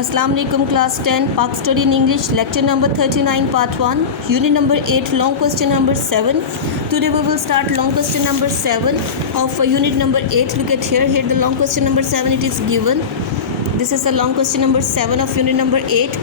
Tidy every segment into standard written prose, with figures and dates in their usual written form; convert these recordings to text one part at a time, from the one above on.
Assalamu alaikum class 10 Pak study in English lecture number 39 part 1 unit number 8 long question number 7. Today we will start long question number 7 of unit number 8. Look at here the long question number 7 it is given. This is the long question number 7 of unit number 8.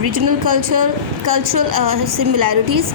regional cultural similarities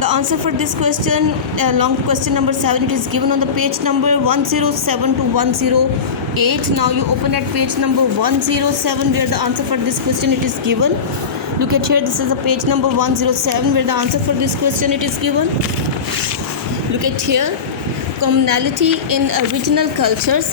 The answer for this question long question number 7 it is given on the page number 107 to 108. Now you open at page number 107 where the answer for this question it is given. Look at here, this is the page number 107 where the answer for this question it is given. Look at here, commonality in regional cultures.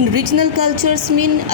In regional cultures mean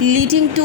leading to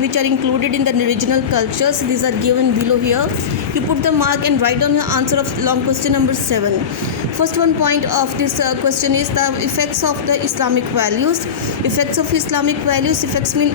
which are included in the regional cultures, these are given below here. You put the mark and write down your answer of long question number 7. First one point of this question is the effects of the Islamic values. Effects of Islamic values. Effects mean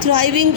Thriving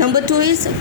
Number 2 is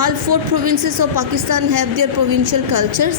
All 4 provinces of Pakistan have their provincial cultures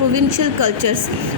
provincial cultures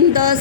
in the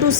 to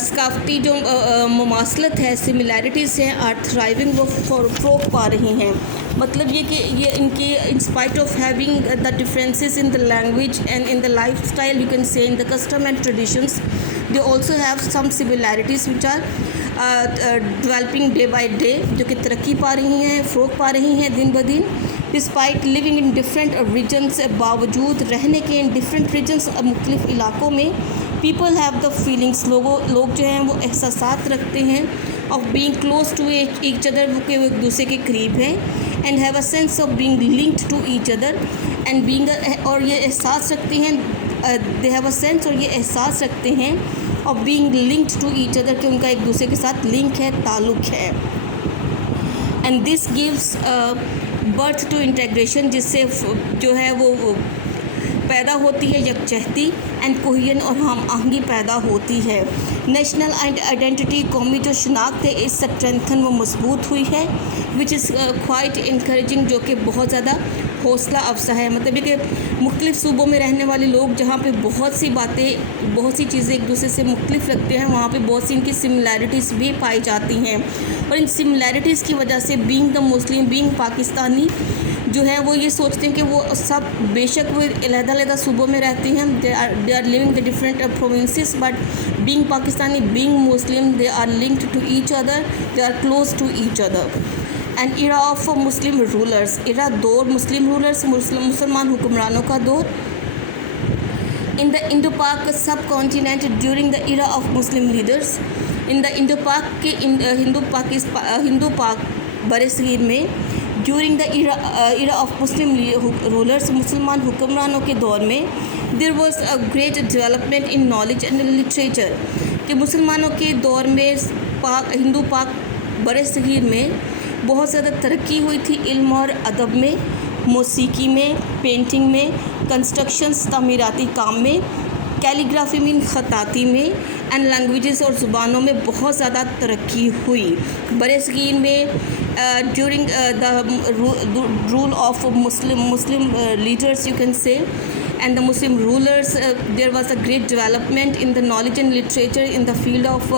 ثقافتی جو مماثلت ہے، similarities ہیں، are thriving, وہ فروغ پا رہی ہیں. مطلب یہ کہ یہ ان کی in spite of having the differences in the language and in the lifestyle, you can say in the custom and traditions, they also have some similarities which are developing day by day, جو کہ ترقی پا رہی ہیں، فروغ پا رہی ہیں دن بدن. Despite living in different regions, باوجود رہنے کے ان ڈفرینٹ ریجنس، مختلف علاقوں میں، پیپل ہیو دا فیلنگس، لوگ جو ہیں وہ احساسات رکھتے ہیں، of being close to each other, وہ کہ وہ ایک دوسرے کے قریب ہیں، and have a sense of being linked to each other, and being, اور یہ احساس رکھتے ہیں، دے ہیو اے سینس، اور یہ احساس رکھتے ہیں of being linked to each other, کہ ان کا ایک دوسرے کے ساتھ لنک ہے، تعلق ہے. And this gives birth to integration, جس سے جو ہے وہ پیدا ہوتی ہے یکجہتی، اینڈ کوہین، اور ہم آہنگی پیدا ہوتی ہے. نیشنل آئیڈینٹی، قومی جو شناخت ہے، اس اسٹرینتھن، وہ مضبوط ہوئی ہے، وچ از کوائٹ انکریجنگ، جو کہ بہت زیادہ حوصلہ افزا ہے. مطلب یہ کہ مختلف صوبوں میں رہنے والے لوگ جہاں پہ بہت سی باتیں، بہت سی چیزیں ایک دوسرے سے مختلف رکھتے ہیں، وہاں پہ بہت سی ان کی سملیرٹیز بھی پائی جاتی ہیں، اور ان سملیرٹیز کی وجہ سے being the Muslim, being Pakistani جو ہے وہ یہ سوچتے ہیں کہ وہ سب، بے شک وہ علیحدہ علیحدہ صوبوں میں رہتے ہیں، they are living the different provinces, but being Pakistani, being Muslim, they are linked to each other, they are close to each other. And era of Muslim rulers, era دور مسلم رولرس، مسلمان حکمرانوں کا دور. ان the Indo Pak subcontinent during the era of Muslim leaders, in the Indo Pak کے ہندو پاک بر صغیر میں، during the era of Muslim rulers, مسلمان حکمرانوں کے دور میں، there was a great development in knowledge and literature, کہ مسلمانوں کے دور میں ہندو پاک بر صغیر میں بہت زیادہ ترقی ہوئی تھی، علم اور ادب میں، موسیقی میں، پینٹنگ میں، کنسٹرکشنز، تعمیراتی کام میں، کیلیگرافی میں، خطاطی میں، اینڈ لینگویجز اور زبانوں میں بہت زیادہ ترقی ہوئی بر صغیر میں. During the rule of Muslim leaders, you can say, and the Muslim rulers, there was a great development in the knowledge and literature in the field of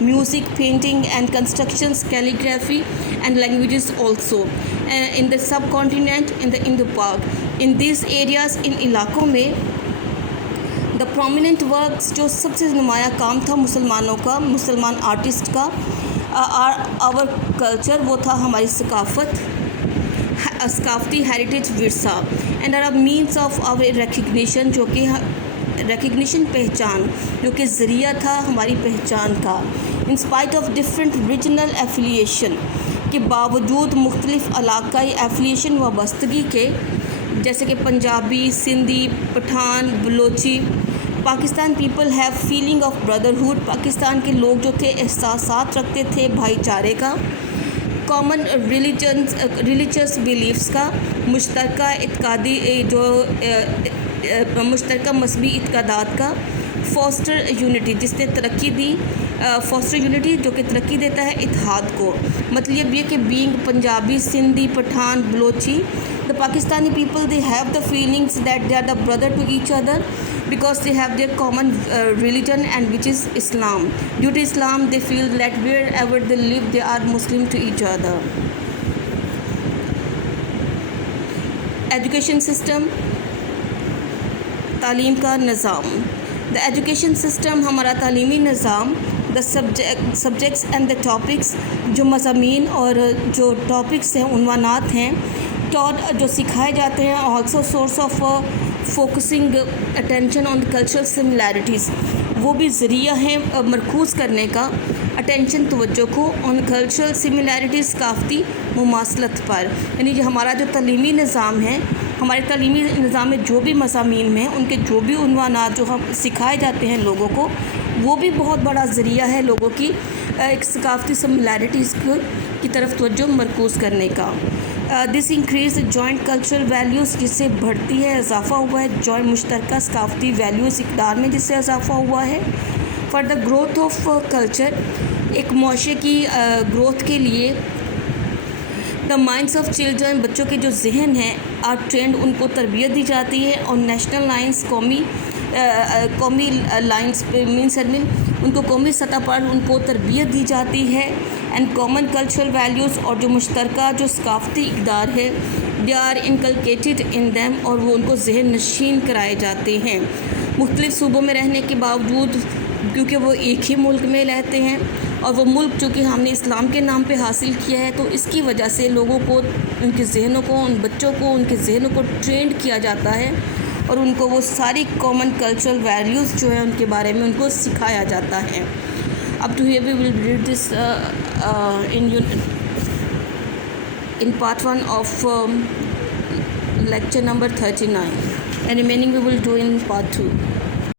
music, painting and constructions, calligraphy and languages also, in the subcontinent, in the Indo-Pak. In these areas, in علاقوں میں the prominent works، جو سب سے نمایاں کام تھا مسلمانوں کا، مسلمان artist کا، our culture، وہ تھا ہماری ثقافتی ہیریٹیج ورثہ، and are means of our recognition, جو کہ ریکگنیشن، پہچان، جو کہ ذریعہ تھا ہماری پہچان کا. In spite of different regional affiliation, کے باوجود مختلف علاقائی ایفیلیشن، وابستگی کے، جیسے کہ Punjabi, Sindhi, Pathan, Baluchi, Pakistan people have feeling of brotherhood, Pakistan کے لوگ جو تھے احساسات رکھتے تھے بھائی چارے کا، کامن ریلیجس بیلیفس کا، مشترکہ اعتقادی، مشترکہ مذہبی اعتقادات کا، فاسٹر یونٹی، جس نے ترقی دی، فاسٹر یونٹی، جو کہ ترقی دیتا ہے اتحاد کو. مطلب یہ کہ being Punjabi, Sindhi, Pathan, Balochi, the Pakistani people, they have the feelings that they are the brother to each other because they have their common religion, and which is Islam. Due to Islam, they feel that wherever they live, they are Muslim to each other. Education system، تعلیم کا نظام. The education system، ہمارا تعلیمی نظام، the subjects and the topics، جو مضامین اور جو ٹاپکس ہیں، عنوانات ہیں، taught، جو سکھائے جاتے ہیں، also source of focusing attention on cultural similarities، وہ بھی ذریعہ ہیں مرکوز کرنے کا اٹینشن، توجہ کو on cultural similarities، ثقافتی مماثلت پر. یعنی جو ہمارا جو تعلیمی نظام ہے، ہمارے تعلیمی نظام میں جو بھی مضامین ہیں، ان کے جو بھی عنوانات جو ہم سکھائے جاتے ہیں لوگوں کو، وہ بھی بہت بڑا ذریعہ ہے لوگوں کی ایک ثقافتی سملیرٹیز کی طرف توجہ مرکوز کرنے کا. This increase joint cultural values, جس سے بڑھتی ہے، اضافہ ہوا ہے جوائنٹ مشترکہ ثقافتی ویلیوز اقدار میں، جس سے اضافہ ہوا ہے. For the growth of culture, ایک معاشرے کی گروتھ کے لیے، دا مائنڈس آف چلڈرن، بچوں کے جو ذہن ہیں، آر ٹرینڈ، ان کو تربیت دی جاتی ہے. اور نیشنل لائنس، قومی لائنس مینس ان کو قومی سطح پر ان کو تربیت دی جاتی ہے. اینڈ کامن کلچرل ویلیوز اور جو مشترکہ جو ثقافتی اقدار ہے they are inculcated in them اور وہ ان کو ذہن نشین کرائے جاتے ہیں. مختلف صوبوں میں رہنے کے باوجود کیونکہ وہ ایک ہی ملک میں رہتے ہیں اور وہ ملک چونکہ ہم نے اسلام کے نام پہ حاصل کیا ہے تو اس کی وجہ سے لوگوں کو ان کے ذہنوں کو ان بچوں کو ان کے ذہنوں کو ٹرینڈ کیا جاتا ہے اور ان کو وہ ساری کامن کلچرل ویلیوز جو ہیں ان کے بارے میں ان کو سکھایا جاتا ہے. Up to here we will read this in part 1 of lecture number 39 and remaining we will do in part 2.